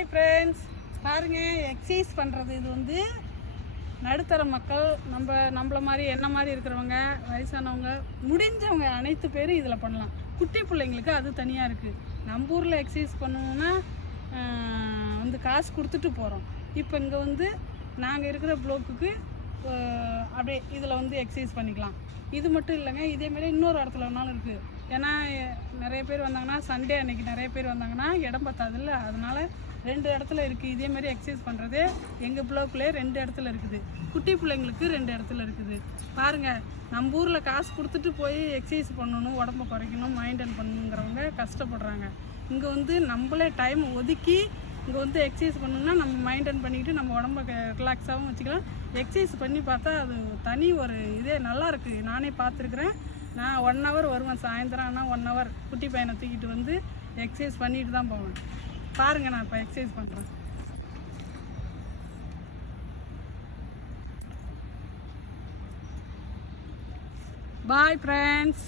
Hi friends, பாருங்கள் exercise பண்ணுறது. இது வந்து நடுத்தர மக்கள், நம்மள மாதிரி என்ன மாதிரி இருக்கிறவங்க, வயசானவங்க, முடிஞ்சவங்க அனைத்து பேரும் இதில் பண்ணலாம். குட்டி பிள்ளைங்களுக்கு அது தனியாக இருக்குது. நம்ம ஊரில் எக்ஸசைஸ் பண்ணணுன்னா வந்து காசு கொடுத்துட்டு போகிறோம். இப்போ இங்கே வந்து நாங்கள் இருக்கிற ப்ளோக்குக்கு அப்படியே இதில் வந்து எக்ஸசைஸ் பண்ணிக்கலாம். இது மட்டும் இல்லைங்க, இதேமாரி இன்னொரு இடத்துல வேணாலும் இருக்குது. ஏன்னா நிறைய பேர் வந்தாங்கன்னா, சண்டே அன்றைக்கி நிறைய பேர் வந்தாங்கன்னா இடம் பத்தாதில்ல, அதனால் 2 இடத்துல இருக்குது. இதேமாரி எக்ஸசைஸ் பண்ணுறது எங்கள் ப்ளோக்லேயே 2 இடத்துல இருக்குது. குட்டி பிள்ளைங்களுக்கு 2 இடத்துல இருக்குது. பாருங்கள், நம்ம ஊரில் காசு கொடுத்துட்டு போய் எக்ஸசைஸ் பண்ணணும், உடம்பை குறைக்கணும், மெயின்டைன் பண்ணணுங்கிறவங்க கஷ்டப்படுறாங்க. இங்கே வந்து நம்மளே டைம் ஒதுக்கி இங்கே வந்து எக்ஸசைஸ் பண்ணணும்னா நம்ம மெயின்டைன் பண்ணிக்கிட்டு நம்ம உடம்பை ரிலாக்ஸாகவும் வச்சுக்கலாம். எக்ஸசைஸ் பண்ணி பார்த்தா அது தனி ஒரு இதே நல்லாயிருக்கு. நானே பார்த்துருக்குறேன். நான் 1 hour வருவேன் சாயந்தரம். ஆனால் 1 hour குட்டி பையனை தூக்கிட்டு வந்து எக்ஸசைஸ் பண்ணிட்டு தான் போவேன். பாருங்கள், நான் இப்போ எக்ஸசைஸ் பண்ணுறேன். Bye friends.